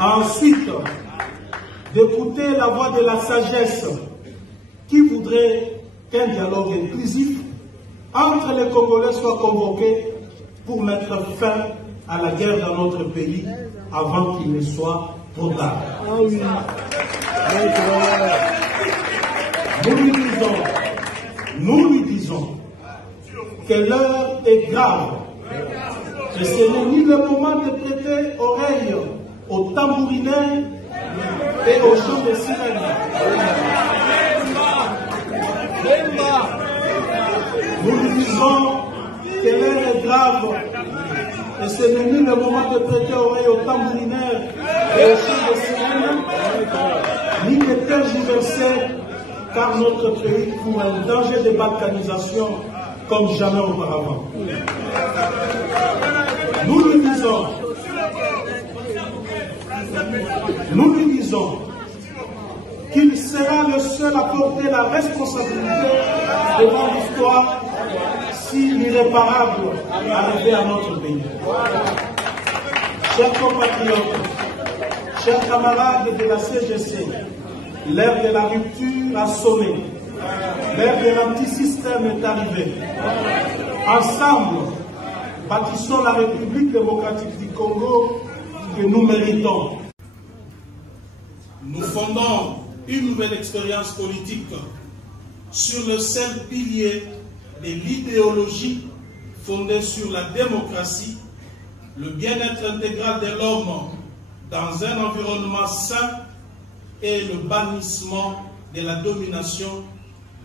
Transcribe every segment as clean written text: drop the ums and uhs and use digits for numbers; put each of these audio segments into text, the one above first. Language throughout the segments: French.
Ensuite, d'écouter la voix de la sagesse qui voudrait qu'un dialogue inclusif entre les Congolais soit convoqué pour mettre fin à la guerre dans notre pays avant qu'il ne soit trop tard. Nous lui disons que l'heure est grave, que ce n'est ni le moment de prêter oreille aux tambourinets et aux chants de sirènes. Nous lui disons que l'heure est grave et ce n'est ni le moment de prêter oreille aux tambourinaires et aux chants de sirènes, ni de tergiverser, car notre pays court un danger de balkanisation comme jamais auparavant. Nous lui disons qu'il sera le seul à porter la responsabilité devant l'histoire si l'irréparable arrivait à notre pays. Chers compatriotes, chers camarades de la CGC, l'ère de la rupture a sonné, l'ère de l'antisystème est arrivée. Ensemble, bâtissons la République démocratique du Congo que nous méritons. Nous fondons une nouvelle expérience politique sur le seul pilier de l'idéologie fondée sur la démocratie, le bien-être intégral de l'homme dans un environnement sain et le bannissement de la domination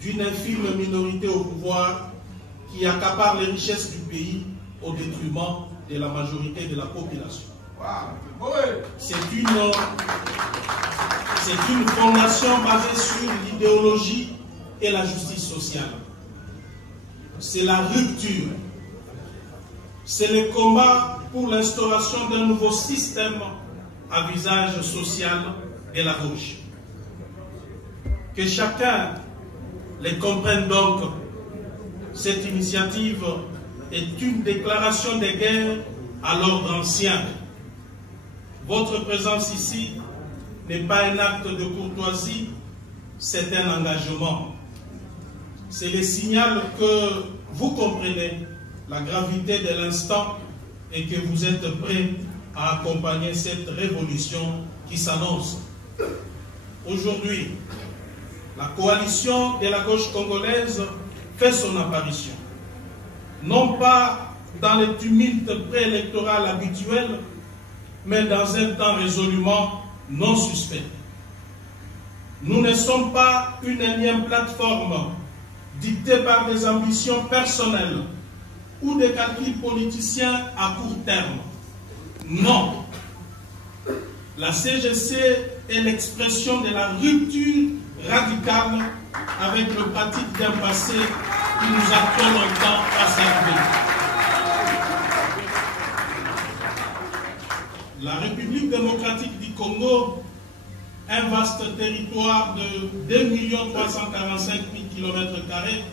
d'une infime minorité au pouvoir qui accapare les richesses du pays au détriment de la majorité de la population. C'est une fondation basée sur l'idéologie et la justice sociale. C'est la rupture. C'est le combat pour l'instauration d'un nouveau système à visage social de la gauche. Que chacun les comprenne donc. Cette initiative est une déclaration de guerre à l'ordre ancien. Votre présence ici n'est pas un acte de courtoisie, c'est un engagement. C'est le signal que vous comprenez la gravité de l'instant et que vous êtes prêts à accompagner cette révolution qui s'annonce. Aujourd'hui, la coalition de la gauche congolaise fait son apparition. Non pas dans le tumulte préélectoral habituel, mais dans un temps résolument non suspect. Nous ne sommes pas une énième plateforme dictée par des ambitions personnelles ou des calculs politiciens à court terme. Non. La CGC est l'expression de la rupture radicale avec le pratique d'un passé qui nous a trop longtemps asservis. La République démocratique du Congo, un vaste territoire de 2 345 000 km²,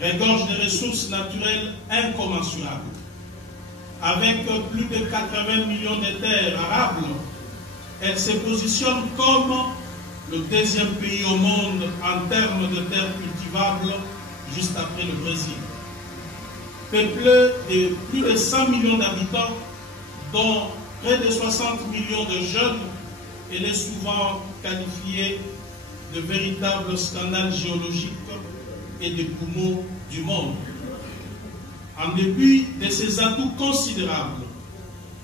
regorge de ressources naturelles incommensurables. Avec plus de 80 millions de terres arables, elle se positionne comme le deuxième pays au monde en termes de terres cultivables, juste après le Brésil. Peuplée de plus de 100 millions d'habitants, dont près de 60 millions de jeunes, elle est souvent qualifiée de véritable scandale géologique et de poumon du monde. En dépit de ses atouts considérables,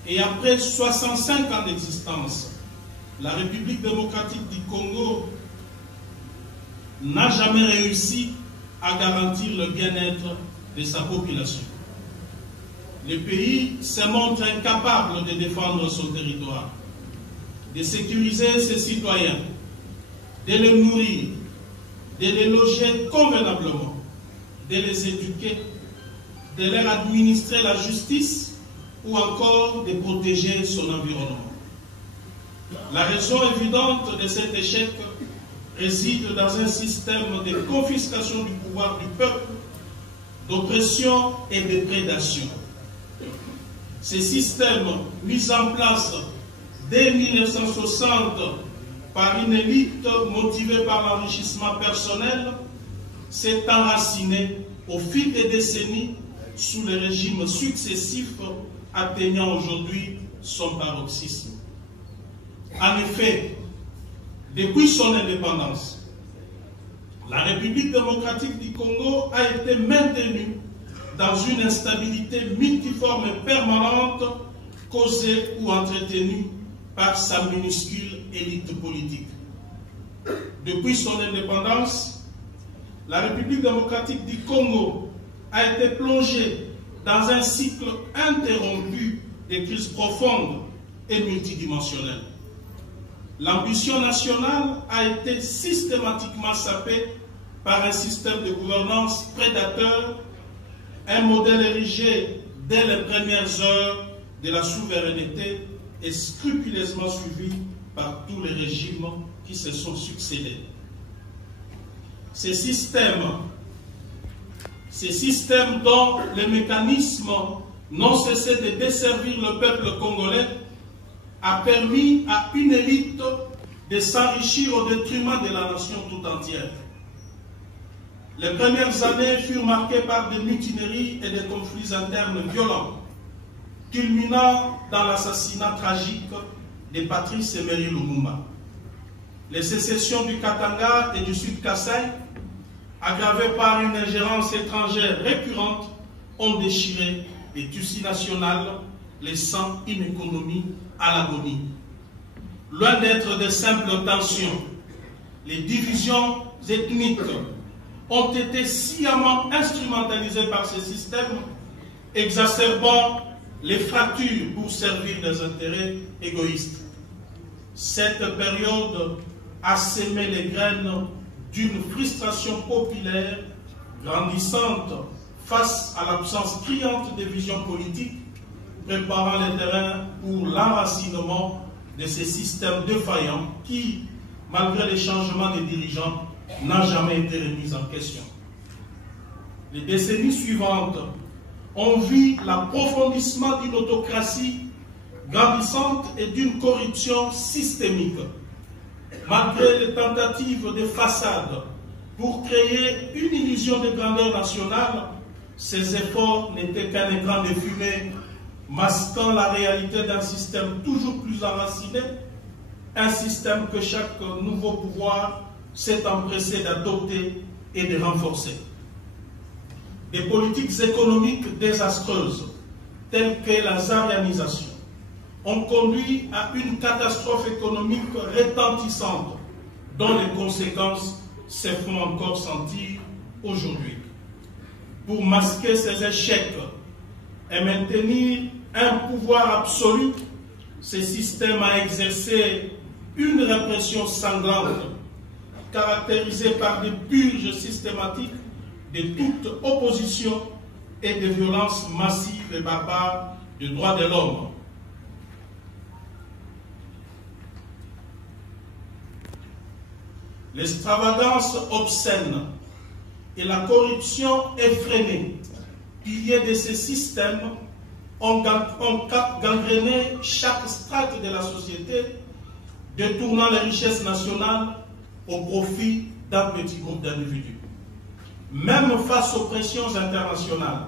et après 65 ans d'existence, la République démocratique du Congo n'a jamais réussi à garantir le bien-être de sa population. Le pays se montre incapable de défendre son territoire, de sécuriser ses citoyens, de les nourrir, de les loger convenablement, de les éduquer, de leur administrer la justice ou encore de protéger son environnement. La raison évidente de cet échec réside dans un système de confiscation du pouvoir du peuple, d'oppression et de prédation. Ces systèmes mis en place dès 1960 par une élite motivée par l'enrichissement personnel, s'est enracinée au fil des décennies sous les régimes successifs, atteignant aujourd'hui son paroxysme. En effet, depuis son indépendance, la République démocratique du Congo a été maintenue dans une instabilité multiforme et permanente causée ou entretenue par sa minuscule élite politique. Depuis son indépendance, la République démocratique du Congo a été plongée dans un cycle interrompu de crises profondes et multidimensionnelles. L'ambition nationale a été systématiquement sapée par un système de gouvernance prédateur, un modèle érigé dès les premières heures de la souveraineté et scrupuleusement suivi par tous les régimes qui se sont succédés. Ces systèmes dont les mécanismes n'ont cessé de desservir le peuple congolais a permis à une élite de s'enrichir au détriment de la nation tout entière. Les premières années furent marquées par des mutineries et des conflits internes violents, culminant dans l'assassinat tragique de Patrice Emery Lumumba. Les sécessions du Katanga et du Sud-Kasaï, aggravées par une ingérence étrangère récurrente, ont déchiré les tissus nationaux, laissant une économie à l'agonie. Loin d'être de simples tensions, les divisions ethniques ont été sciemment instrumentalisées par ces systèmes, exacerbant les fractures pour servir des intérêts égoïstes. Cette période a sémé les graines d'une frustration populaire grandissante face à l'absence criante de vision politique, préparant le terrain pour l'enracinement de ces systèmes défaillants qui, malgré les changements des dirigeants, n'a jamais été remis en question. Les décennies suivantes ont vu l'approfondissement d'une autocratie grandissante et d'une corruption systémique. Malgré les tentatives de façade pour créer une illusion de grandeur nationale, ces efforts n'étaient qu'un écran de fumée masquant la réalité d'un système toujours plus enraciné, un système que chaque nouveau pouvoir s'est empressé d'adopter et de renforcer. Des politiques économiques désastreuses, telles que la zarianisation, ont conduit à une catastrophe économique retentissante, dont les conséquences se font encore sentir aujourd'hui. Pour masquer ces échecs et maintenir un pouvoir absolu, ce système a exercé une répression sanglante, caractérisée par des purges systématiques de toute opposition et des violences massives et barbares des droits de l'homme. L'extravagance obscène et la corruption effrénée, piliers de ces systèmes, ont gangréné chaque strate de la société, détournant les richesses nationales au profit d'un petit groupe d'individus. Même face aux pressions internationales,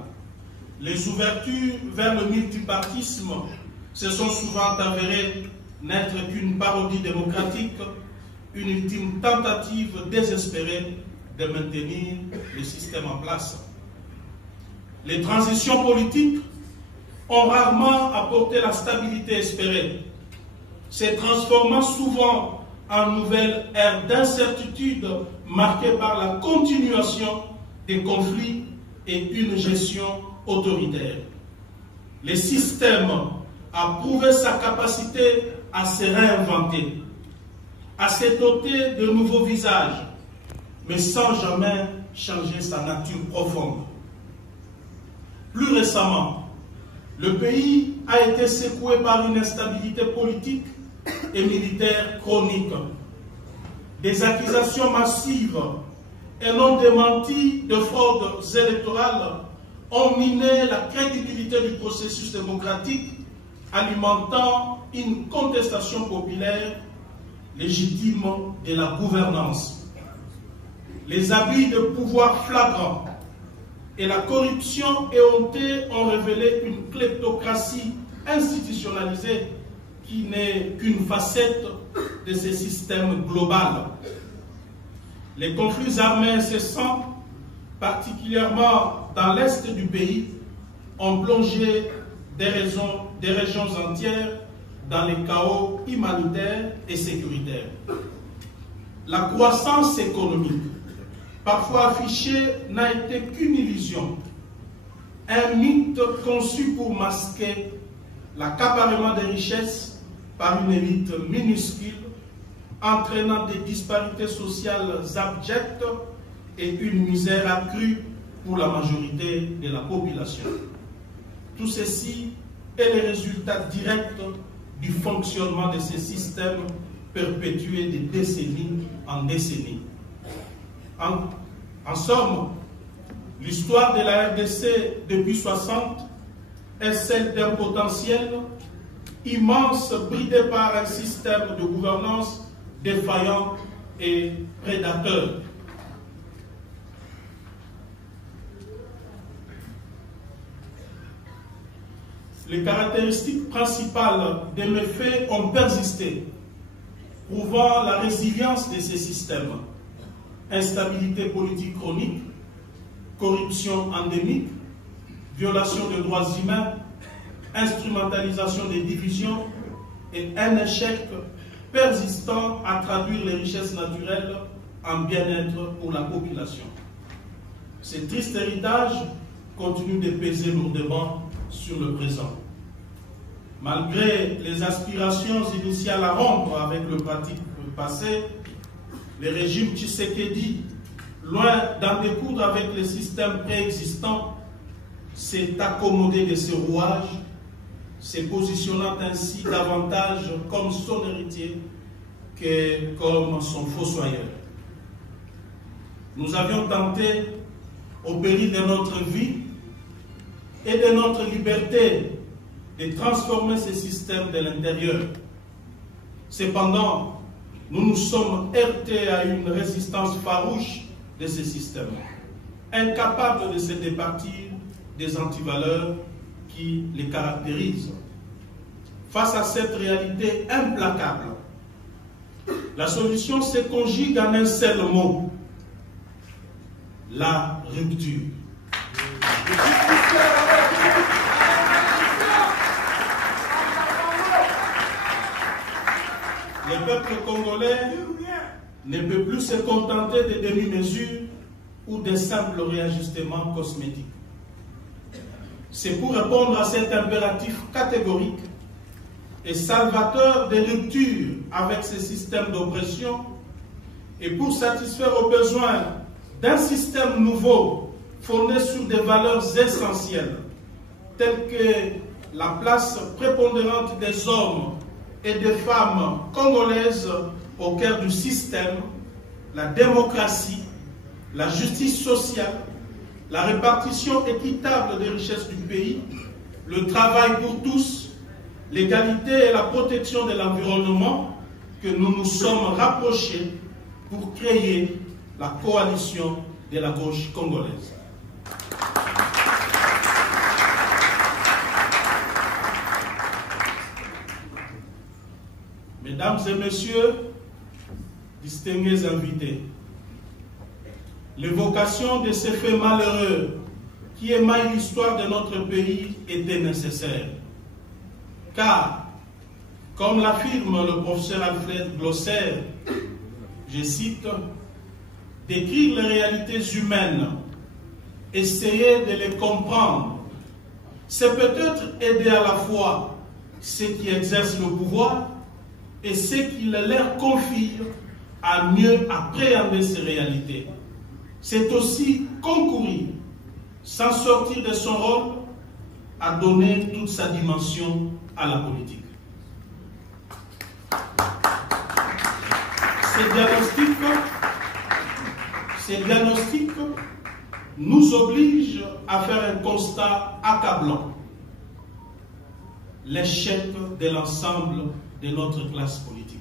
les ouvertures vers le multipartisme se sont souvent avérées n'être qu'une parodie démocratique, une ultime tentative désespérée de maintenir le système en place. Les transitions politiques ont rarement apporté la stabilité espérée, se transformant souvent en nouvelle ère d'incertitude marquée par la continuation des conflits et une gestion autoritaire. Le système a prouvé sa capacité à se réinventer, à se doter de nouveaux visages, mais sans jamais changer sa nature profonde. Plus récemment, le pays a été secoué par une instabilité politique et militaire chronique. Des accusations massives et non démenties de fraudes électorales ont miné la crédibilité du processus démocratique, alimentant une contestation populaire légitime de la gouvernance. Les abus de pouvoir flagrants et la corruption éhontée ont révélé une kleptocratie institutionnalisée qui n'est qu'une facette de ce système global. Les conflits armés incessants, particulièrement dans l'est du pays, ont plongé des régions entières dans les chaos humanitaires et sécuritaires. La croissance économique, parfois affichée, n'a été qu'une illusion, un mythe conçu pour masquer l'accaparement des richesses par une élite minuscule, entraînant des disparités sociales abjectes et une misère accrue pour la majorité de la population. Tout ceci est le résultat direct du fonctionnement de ces systèmes perpétués de décennie en décennie. En somme, l'histoire de la RDC depuis 60 est celle d'un potentiel immense bridé par un système de gouvernance défaillant et prédateur. Les caractéristiques principales des méfaits ont persisté, prouvant la résilience de ces systèmes. Instabilité politique chronique, corruption endémique, violation des droits humains, instrumentalisation des divisions et un échec persistant à traduire les richesses naturelles en bien-être pour la population. Ce triste héritage continue de peser lourdement sur le présent. Malgré les aspirations initiales à rompre avec le pratique passé, le régime Tshisekedi, loin d'en découdre avec les systèmes préexistants, s'est accommodé de ces rouages, se positionnant ainsi davantage comme son héritier que comme son fossoyeur. Nous avions tenté, au péril de notre vie et de notre liberté, de transformer ces systèmes de l'intérieur. Cependant, nous nous sommes heurtés à une résistance farouche de ces systèmes, incapables de se départir des antivaleurs qui les caractérisent. Face à cette réalité implacable, la solution se conjugue en un seul mot: la rupture. Le peuple congolais ne peut plus se contenter de demi-mesures ou de simples réajustements cosmétiques. C'est pour répondre à cet impératif catégorique et salvateur des ruptures avec ces systèmes d'oppression et pour satisfaire aux besoins d'un système nouveau fondé sur des valeurs essentielles telles que la place prépondérante des hommes et des femmes congolaises au cœur du système, la démocratie, la justice sociale, la répartition équitable des richesses du pays, le travail pour tous, l'égalité et la protection de l'environnement, que nous nous sommes rapprochés pour créer la coalition de la gauche congolaise. Mesdames et messieurs, distingués invités, l'évocation de ces faits malheureux qui émaillent l'histoire de notre pays était nécessaire. Car, comme l'affirme le professeur Alfred Glosser, je cite, « Décrire les réalités humaines, essayer de les comprendre, c'est peut-être aider à la fois ceux qui exercent le pouvoir et ceux qui le leur confient à mieux appréhender ces réalités. C'est aussi concourir, sans sortir de son rôle, à donner toute sa dimension à la politique. » Ces diagnostics nous obligent à faire un constat accablant. l'échec de l'ensemble de notre classe politique.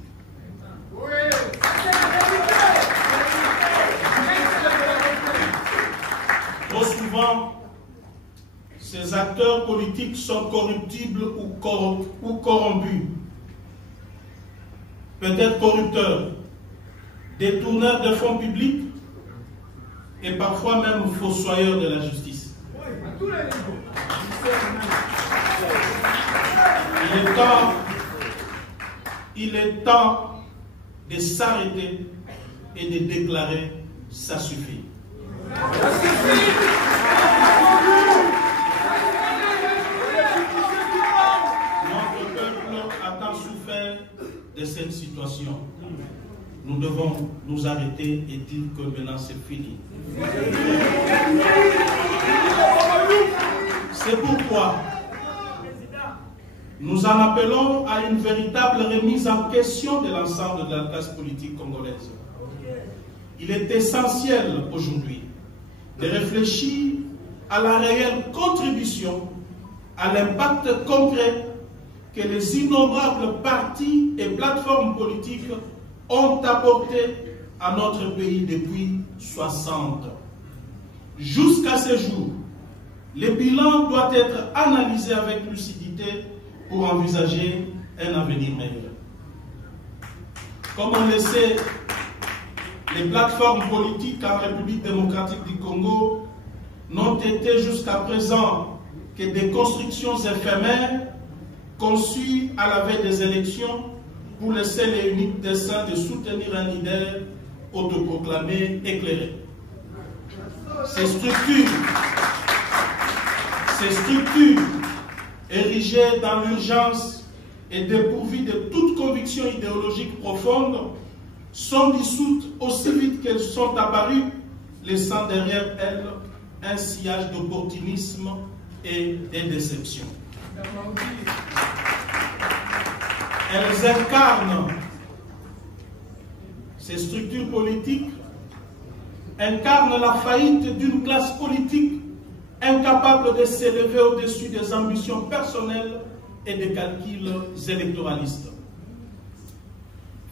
Trop souvent, ces acteurs politiques sont corruptibles ou corrompus, peut-être corrupteurs, détourneurs de fonds publics et parfois même fossoyeurs de la justice. Il est temps de s'arrêter et de déclarer « ça suffit ». Notre peuple a tant souffert de cette situation. Nous devons nous arrêter et dire que maintenant c'est fini. C'est pourquoi nous en appelons à une véritable remise en question de l'ensemble de la classe politique congolaise. Il est essentiel aujourd'hui de réfléchir à la réelle contribution, à l'impact concret que les innombrables partis et plateformes politiques ont apporté à notre pays depuis 60 ans. Jusqu'à ce jour, le bilan doit être analysé avec lucidité pour envisager un avenir meilleur. Comme on le sait, les plateformes politiques en République démocratique du Congo n'ont été jusqu'à présent que des constructions éphémères conçues à la veille des élections pour le seul et unique dessein de soutenir un leader autoproclamé éclairé. Ces structures érigées dans l'urgence et dépourvues de toute conviction idéologique profonde sont dissoutes aussi vite qu'elles sont apparues, laissant derrière elles un sillage d'opportunisme et de déception. Elles incarnent, ces structures politiques incarnent la faillite d'une classe politique incapable de s'élever au-dessus des ambitions personnelles et des calculs électoralistes.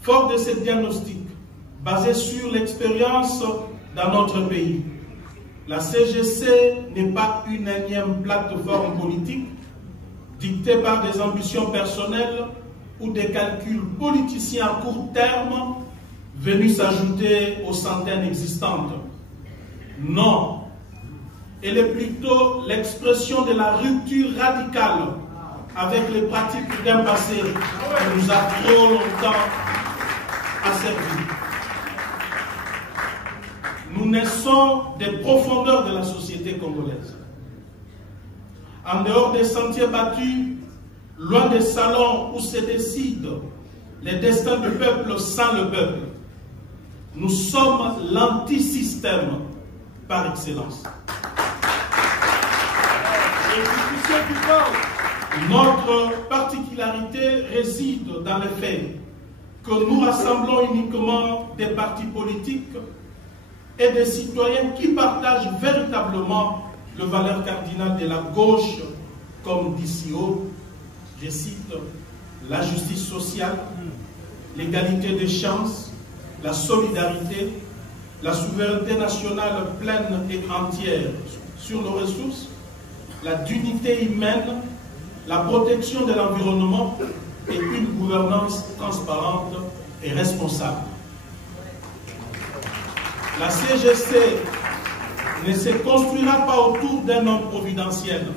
Fort de ce diagnostic, basé sur l'expérience dans notre pays, la CGC n'est pas une énième plateforme politique dictée par des ambitions personnelles ou des calculs politiciens à court terme venus s'ajouter aux centaines existantes. Non, elle est plutôt l'expression de la rupture radicale avec les pratiques d'un passé qui nous a trop longtemps asservis. Nous naissons des profondeurs de la société congolaise. En dehors des sentiers battus, loin des salons où se décident les destins du peuple sans le peuple, nous sommes l'antisystème par excellence. Notre particularité réside dans le fait que nous rassemblons uniquement des partis politiques et des citoyens qui partagent véritablement les valeurs cardinales de la gauche, comme d'ici haut, je cite, la justice sociale, l'égalité des chances, la solidarité, la souveraineté nationale pleine et entière sur nos ressources, la dignité humaine, la protection de l'environnement et une gouvernance transparente et responsable. La CGC ne se construira pas autour d'un homme providentiel,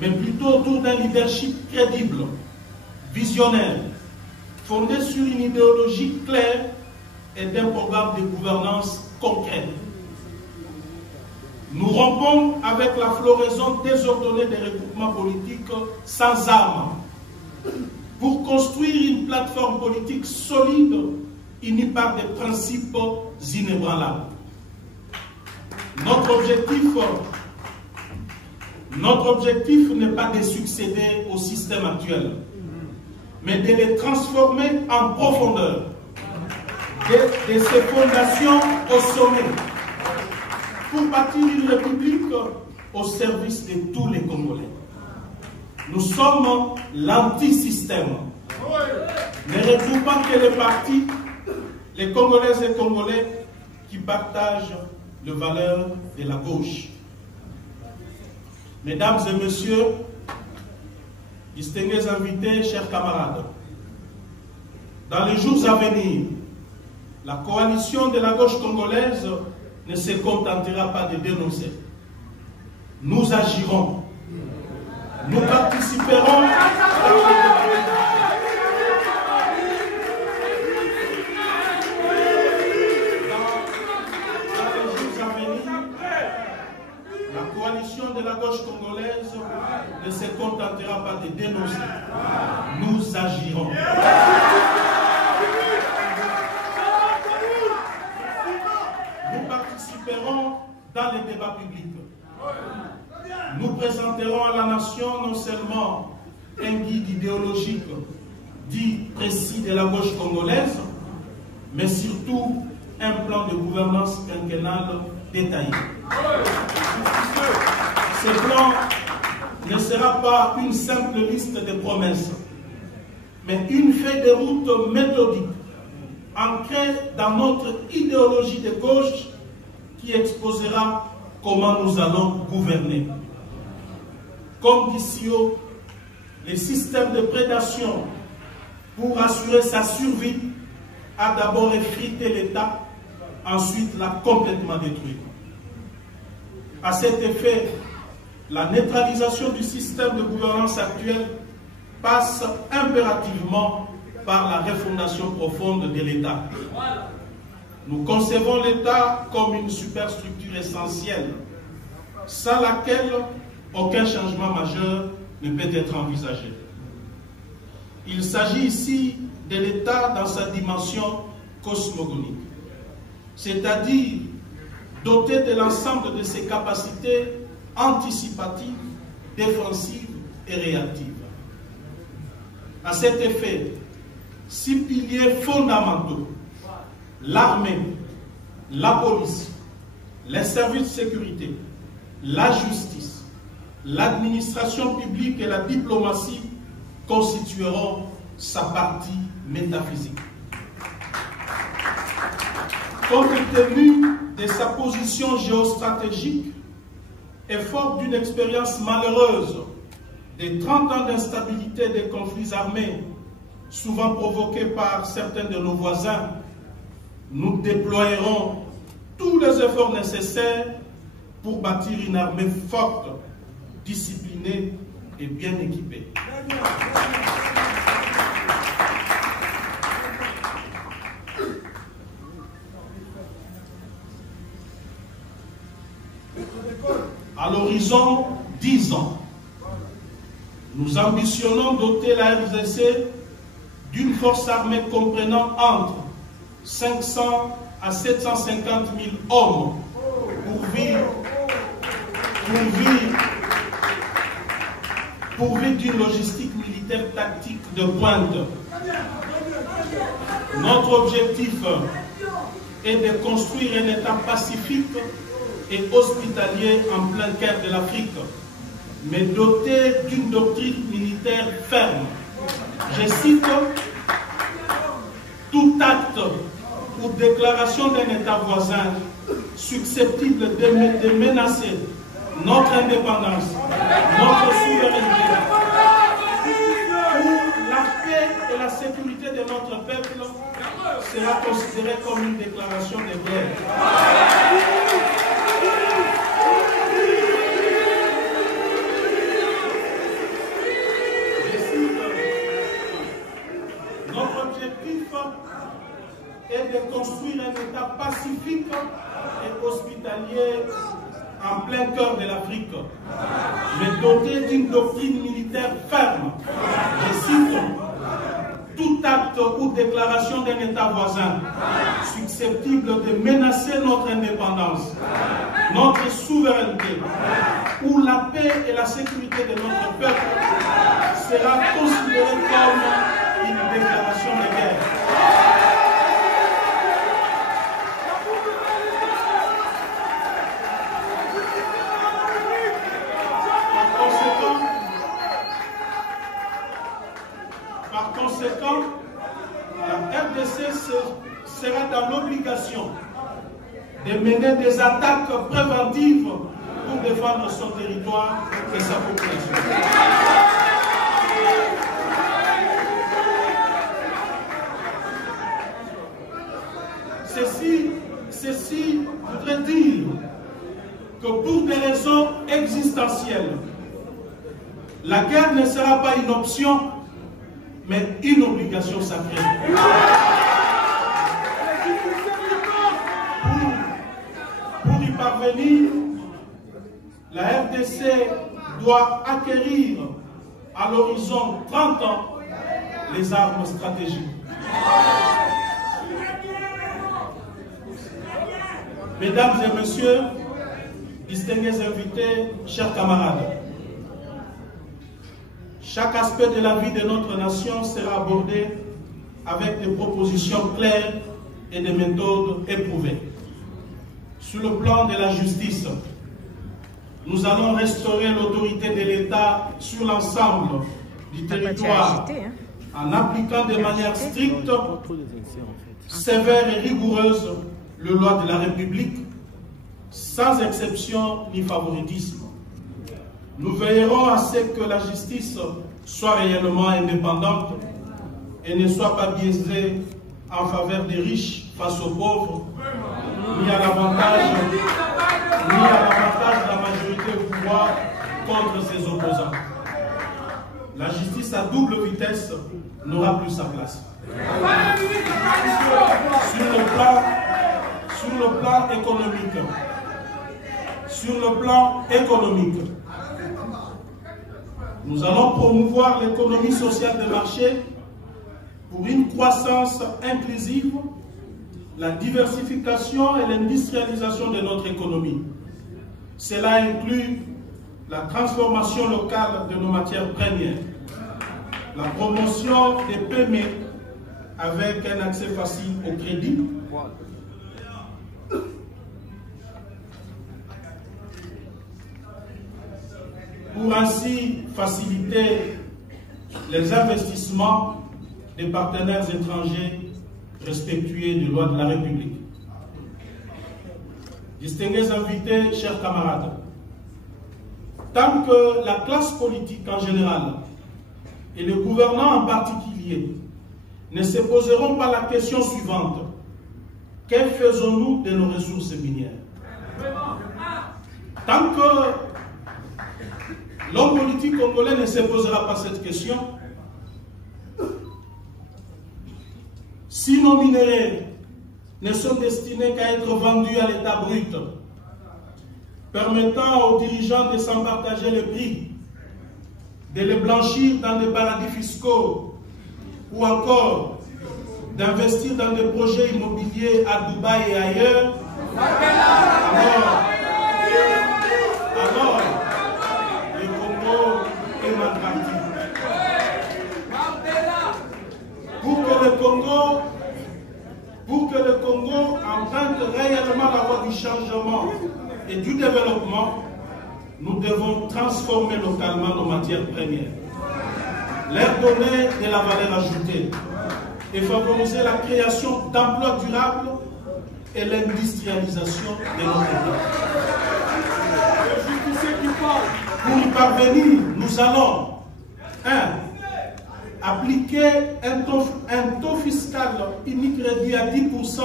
mais plutôt autour d'un leadership crédible, visionnaire, fondé sur une idéologie claire et d'un programme de gouvernance concret. Nous rompons avec la floraison désordonnée des regroupements politiques sans âme pour construire une plateforme politique solide unie par des principes inébranlables. Notre objectif n'est pas de succéder au système actuel, mais de les transformer en profondeur, de ses fondations au sommet, pour bâtir une république au service de tous les Congolais. Nous sommes l'anti-système. Ne regroupant que les partis, les Congolaises et Congolais qui partagent les valeurs de la gauche. Mesdames et messieurs, distingués invités, chers camarades, dans les jours à venir, la coalition de la gauche congolaise ne se contentera pas de dénoncer. Nous agirons. Nous participerons à la coalition de la gauche congolaise ne se contentera pas de dénoncer. Nous agirons. Nous participerons dans les débats publics. Nous présenterons à la nation non seulement un guide idéologique dit précis de la gauche congolaise, mais surtout un plan de gouvernance quinquennale détaillé. Ce plan ne sera pas une simple liste de promesses, mais une feuille de route méthodique, ancrée dans notre idéologie de gauche qui exposera comment nous allons gouverner. Comme dit Sio, le système de prédation, pour assurer sa survie, a d'abord effrité l'État, ensuite l'a complètement détruit. À cet effet, la neutralisation du système de gouvernance actuel passe impérativement par la refondation profonde de l'État. Nous concevons l'État comme une superstructure essentielle, sans laquelle aucun changement majeur ne peut être envisagé. Il s'agit ici de l'État dans sa dimension cosmogonique, c'est-à-dire doté de l'ensemble de ses capacités anticipatives, défensives et réactives. À cet effet, 6 piliers fondamentaux, l'armée, la police, les services de sécurité, la justice, l'administration publique et la diplomatie constitueront sa partie métaphysique. Compte tenu de sa position géostratégique et fort d'une expérience malheureuse des 30 ans d'instabilité des conflits armés, souvent provoqués par certains de nos voisins, nous déploierons tous les efforts nécessaires pour bâtir une armée forte, disciplinée et bien équipée. À l'horizon 10 ans, nous ambitionnons doter la RDC d'une force armée comprenant entre 500 à 750 000 hommes pourvus d'une logistique militaire tactique de pointe. Notre objectif est de construire un État pacifique et hospitalier en plein cœur de l'Afrique, mais doté d'une doctrine militaire ferme. Je cite: tout acte ou déclaration d'un État voisin susceptible de menacer notre indépendance, notre souveraineté, ou la paix et la sécurité de notre peuple sera considéré comme une déclaration de guerre. Notre objectif est de construire un État pacifique et hospitalier en plein cœur de l'Afrique, mais doté d'une doctrine militaire ferme. Je cite: tout acte ou déclaration d'un État voisin susceptible de menacer notre indépendance, notre souveraineté, ou la paix et la sécurité de notre peuple sera considéré comme une déclaration de guerre. la RDC sera dans l'obligation de mener des attaques préventives pour défendre son territoire et sa population. Ceci voudrait dire que pour des raisons existentielles, la guerre ne sera pas une option, mais une obligation sacrée. Pour y parvenir, la RDC doit acquérir à l'horizon 30 ans les armes stratégiques. Mesdames et messieurs, distingués invités, chers camarades, chaque aspect de la vie de notre nation sera abordé avec des propositions claires et des méthodes éprouvées. Sur le plan de la justice, nous allons restaurer l'autorité de l'État sur l'ensemble du territoire en appliquant de manière stricte, sévère et rigoureuse les lois de la République, sans exception ni favoritisme. Nous veillerons à ce que la justice soit réellement indépendante et ne soit pas biaisée en faveur des riches face aux pauvres, ni à l'avantage de la majorité au pouvoir contre ses opposants. La justice à double vitesse n'aura plus sa place. Sur le plan économique, nous allons promouvoir l'économie sociale de marché pour une croissance inclusive, la diversification et l'industrialisation de notre économie. Cela inclut la transformation locale de nos matières premières, la promotion des PME avec un accès facile au crédit, pour ainsi faciliter les investissements des partenaires étrangers respectueux des lois de la République. Distingués invités, chers camarades, tant que la classe politique en général et le gouvernement en particulier ne se poseront pas la question suivante: que faisons-nous de nos ressources minières? Tant que l'homme politique congolais ne se posera pas cette question, si nos minerais ne sont destinés qu'à être vendus à l'état brut, permettant aux dirigeants de s'en partager le prix, de les blanchir dans des paradis fiscaux ou encore d'investir dans des projets immobiliers à Dubaï et ailleurs, alors le Congo est attractif. Pour que le Congo emprunte réellement la voie du changement et du développement, nous devons transformer localement nos matières premières, leur donner de la valeur ajoutée et favoriser la création d'emplois durables et l'industrialisation de notre pays. Pour y parvenir, nous allons 1. Appliquer un taux fiscal unique réduit à 10%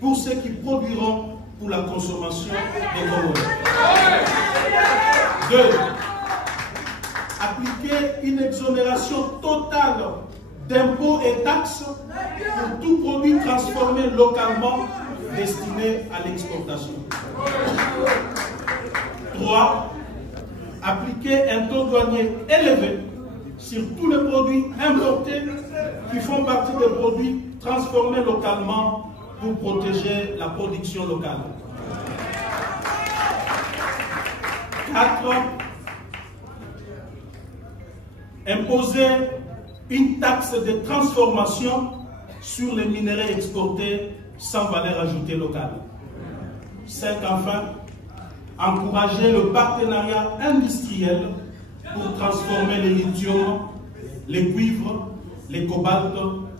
pour ceux qui produiront pour la consommation des Congolais. 2. Appliquer une exonération totale d'impôts et taxes pour tout produit transformé localement destiné à l'exportation. 3. Appliquer un taux douanier élevé sur tous les produits importés qui font partie des produits transformés localement pour protéger la production locale. 4. Imposer une taxe de transformation sur les minerais exportés sans valeur ajoutée locale. 5. Enfin, encourager le partenariat industriel pour transformer les lithium, les cuivres les cobaltes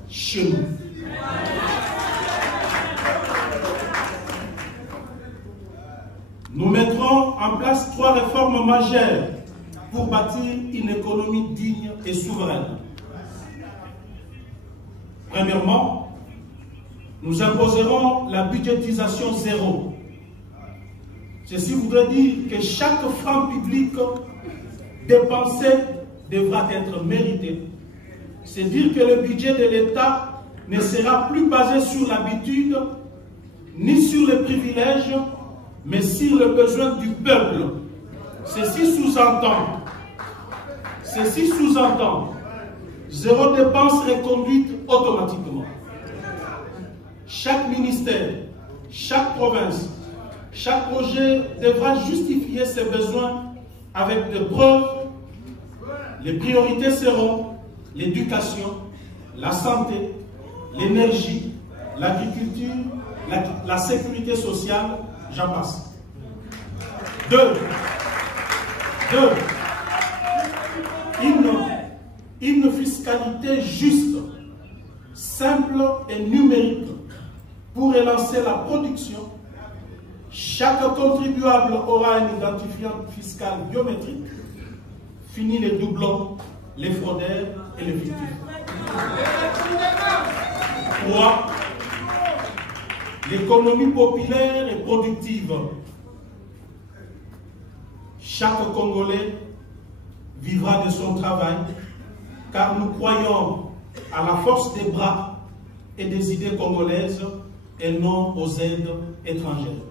chez nous. Nous mettrons en place 3 réformes majeures pour bâtir une économie digne et souveraine. Premièrement, nous imposerons la budgétisation zéro. Ceci voudrait dire que chaque franc public dépensé devra être mérité. C'est dire que le budget de l'État ne sera plus basé sur l'habitude, ni sur les privilèges, mais sur le besoin du peuple. Ceci sous-entend zéro dépense reconduite automatiquement. Chaque ministère, chaque province, chaque projet devra justifier ses besoins avec des preuves. Les priorités seront l'éducation, la santé, l'énergie, l'agriculture, la sécurité sociale, j'en passe. 2. Une fiscalité juste, simple et numérique pour relancer la production. Chaque contribuable aura un identifiant fiscal biométrique. Fini les doublons, les fraudeurs et les fictifs. 3. L'économie populaire et productive. Chaque Congolais vivra de son travail, car nous croyons à la force des bras et des idées congolaises et non aux aides étrangères.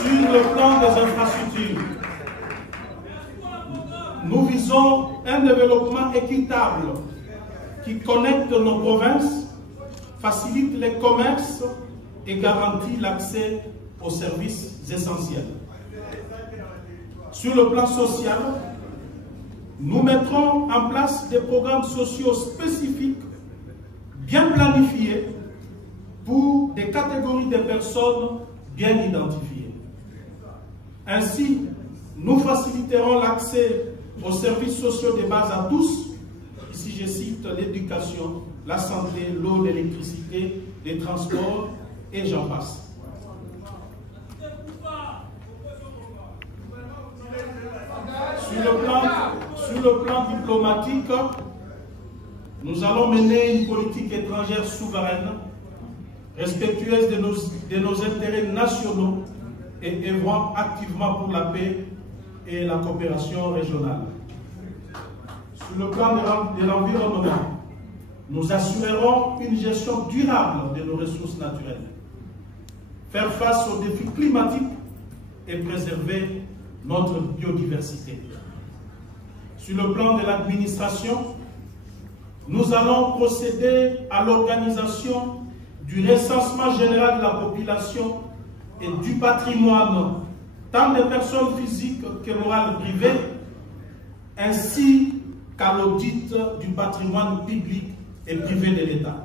Sur le plan des infrastructures, nous visons un développement équitable qui connecte nos provinces, facilite les commerces et garantit l'accès aux services essentiels. Sur le plan social, nous mettrons en place des programmes sociaux spécifiques, bien planifiés, pour des catégories de personnes bien identifiées. Ainsi, nous faciliterons l'accès aux services sociaux de base à tous. Ici, je cite l'éducation, la santé, l'eau, l'électricité, les transports, et j'en passe. Sur le plan diplomatique, nous allons mener une politique étrangère souveraine, respectueuse de nos intérêts nationaux et œuvrant activement pour la paix et la coopération régionale. Sur le plan de l'environnement, nous assurerons une gestion durable de nos ressources naturelles, faire face aux défis climatiques et préserver notre biodiversité. Sur le plan de l'administration, nous allons procéder à l'organisation du recensement général de la population et du patrimoine, tant des personnes physiques que morales privées, ainsi qu'à l'audit du patrimoine public et privé de l'État.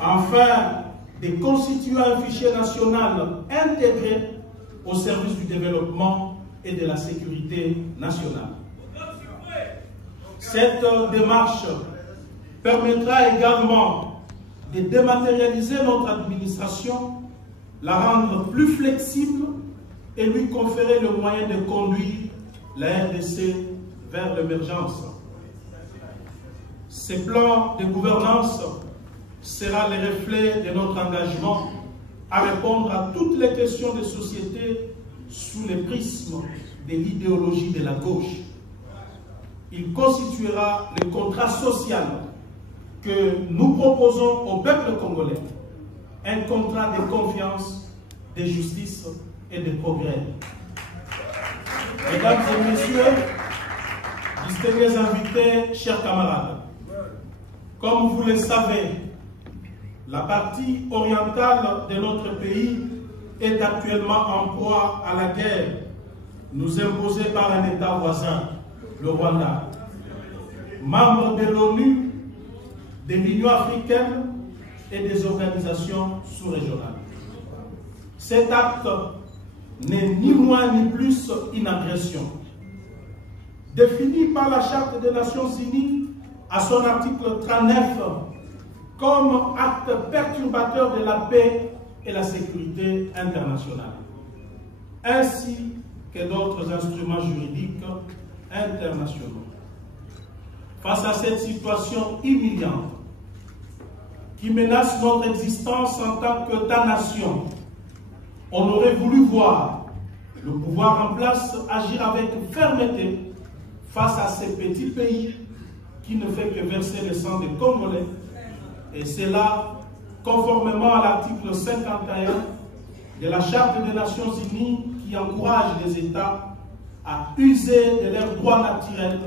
Enfin, de constituer un fichier national intégré au service du développement et de la sécurité nationale. Cette démarche permettra également de dématérialiser notre administration, la rendre plus flexible et lui conférer le moyen de conduire la RDC vers l'émergence. Ce plan de gouvernance sera le reflet de notre engagement à répondre à toutes les questions de société sous le prisme de l'idéologie de la gauche. Il constituera le contrat social que nous proposons au peuple congolais, un contrat de confiance, de justice et de progrès. Mesdames et messieurs, distingués invités, chers camarades, comme vous le savez, la partie orientale de notre pays est actuellement en proie à la guerre nous imposée par un État voisin, le Rwanda. Membre de l'ONU, de l'Union africaine et des organisations sous-régionales. Cet acte n'est ni moins ni plus une agression. défini par la Charte des Nations Unies à son article 39 comme acte perturbateur de la paix et la sécurité internationale, ainsi que d'autres instruments juridiques internationaux. Face à cette situation humiliante qui menace notre existence en tant qu'État-nation, on aurait voulu voir le pouvoir en place agir avec fermeté face à ces petits pays qui ne fait que verser le sang des Congolais, et c'est là, conformément à l'article 51 de la Charte des Nations Unies, qui encourage les États à user de leurs droits naturels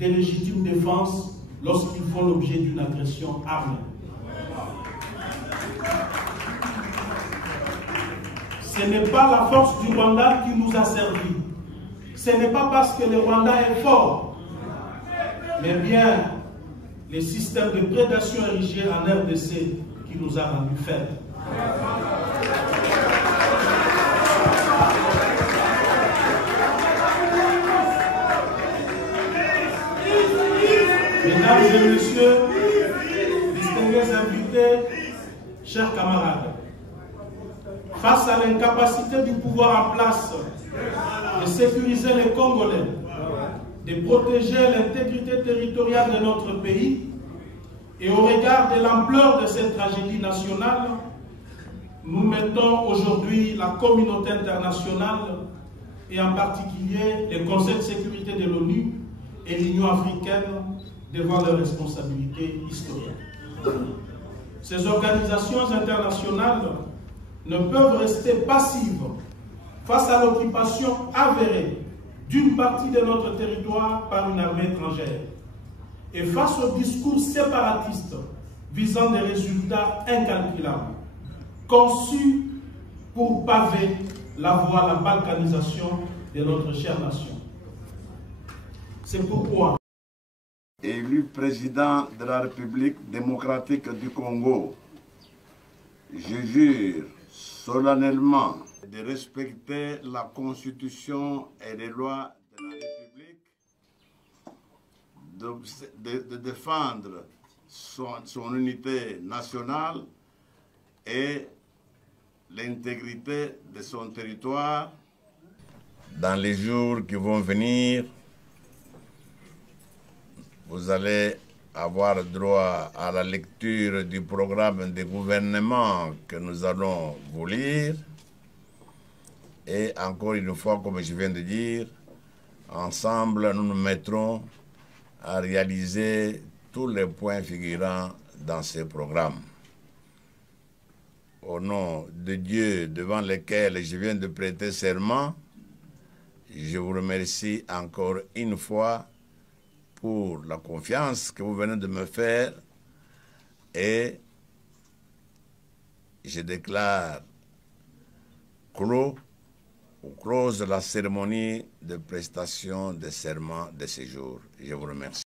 de légitime défense lorsqu'ils font l'objet d'une agression armée. Ce n'est pas la force du Rwanda qui nous a servi. Ce n'est pas parce que le Rwanda est fort, mais bien les systèmes de prédation érigés en RDC qui nous a rendus faibles. Mesdames et messieurs, distingués invités, chers camarades, face à l'incapacité du pouvoir en place de sécuriser les Congolais, de protéger l'intégrité territoriale de notre pays, et au regard de l'ampleur de cette tragédie nationale, nous mettons aujourd'hui la communauté internationale, et en particulier le Conseil de sécurité de l'ONU et l'Union africaine, devant leurs responsabilités historiques. Ces organisations internationales ne peuvent rester passives face à l'occupation avérée d'une partie de notre territoire par une armée étrangère et face au discours séparatiste visant des résultats incalculables, conçus pour paver la voie à la balkanisation de notre chère nation. C'est pourquoi, élu président de la République démocratique du Congo, je jure solennellement de respecter la Constitution et les lois de la République, de défendre son unité nationale et l'intégrité de son territoire. Dans les jours qui vont venir, vous allez avoir droit à la lecture du programme de gouvernement que nous allons vous lire. Et encore une fois, comme je viens de dire, ensemble, nous nous mettrons à réaliser tous les points figurant dans ce programme. Au nom de Dieu devant lequel je viens de prêter serment, je vous remercie encore une fois pour la confiance que vous venez de me faire et je déclare close la cérémonie de prestation de serment de ce jour. Je vous remercie.